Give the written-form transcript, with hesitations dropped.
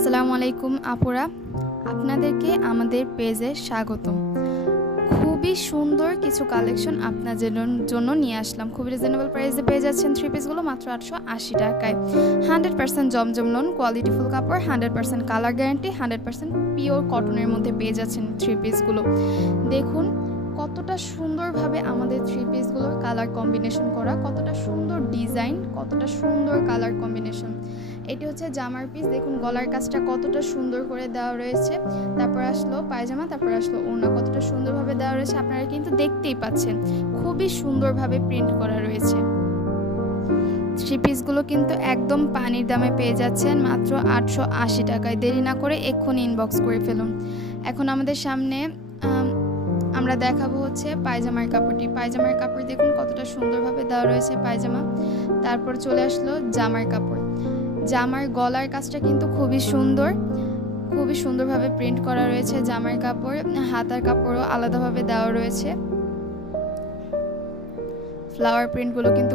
আসসালামু আলাইকুম আপুরা, আপনাদেরকে আমাদের পেজে স্বাগতম। খুবই সুন্দর কিছু কালেকশন আপনাদের জন্য নিয়ে আসলাম। খুবই রিজনেবল প্রাইসে পেয়ে যাচ্ছেন থ্রি পিসগুলো মাত্র 880 টাকায়। 100% জমজম লোন, কোয়ালিটিফুল কাপড়, 100% কালার গ্যারান্টি, 100% পিওর কটনের মধ্যে পেয়ে যাচ্ছেন থ্রি পিসগুলো। দেখুন কতটা সুন্দরভাবে আমাদের থ্রি পিসগুলোর কালার কম্বিনেশন করা, কতটা সুন্দর ডিজাইন, কতটা সুন্দর কালার কম্বিনেশন। এটি হচ্ছে জামার পিস, দেখুন গলার কাজটা কতটা সুন্দর করে দেওয়া রয়েছে। তারপর আসলো পায়জামা, তারপর আসলো ওড়না, কতটা সুন্দরভাবে দেওয়া রয়েছে আপনারা কিন্তু দেখতেই পাচ্ছেন। খুবই সুন্দরভাবে প্রিন্ট করা রয়েছে। থ্রি পিসগুলো কিন্তু একদম পানির দামে পেয়ে যাচ্ছেন মাত্র 880 টাকায়। দেরি না করে এক্ষুনি ইনবক্স করে ফেলুন। এখন আমাদের সামনে আমরা দেখাবো হচ্ছে পায়জামার কাপড়টি। পায়জামার কাপড় দেখুন কতটা সুন্দরভাবে দেওয়া রয়েছে পায়জামা। তারপর চলে আসলো জামার কাপড়। জামার গলার কাজটা কিন্তু খুবই সুন্দরভাবে প্রিন্ট করা রয়েছে জামার কাপড়। হাতার কাপড়ও আলাদাভাবে দেওয়া রয়েছে। ফ্লাওয়ার প্রিন্টগুলো কিন্তু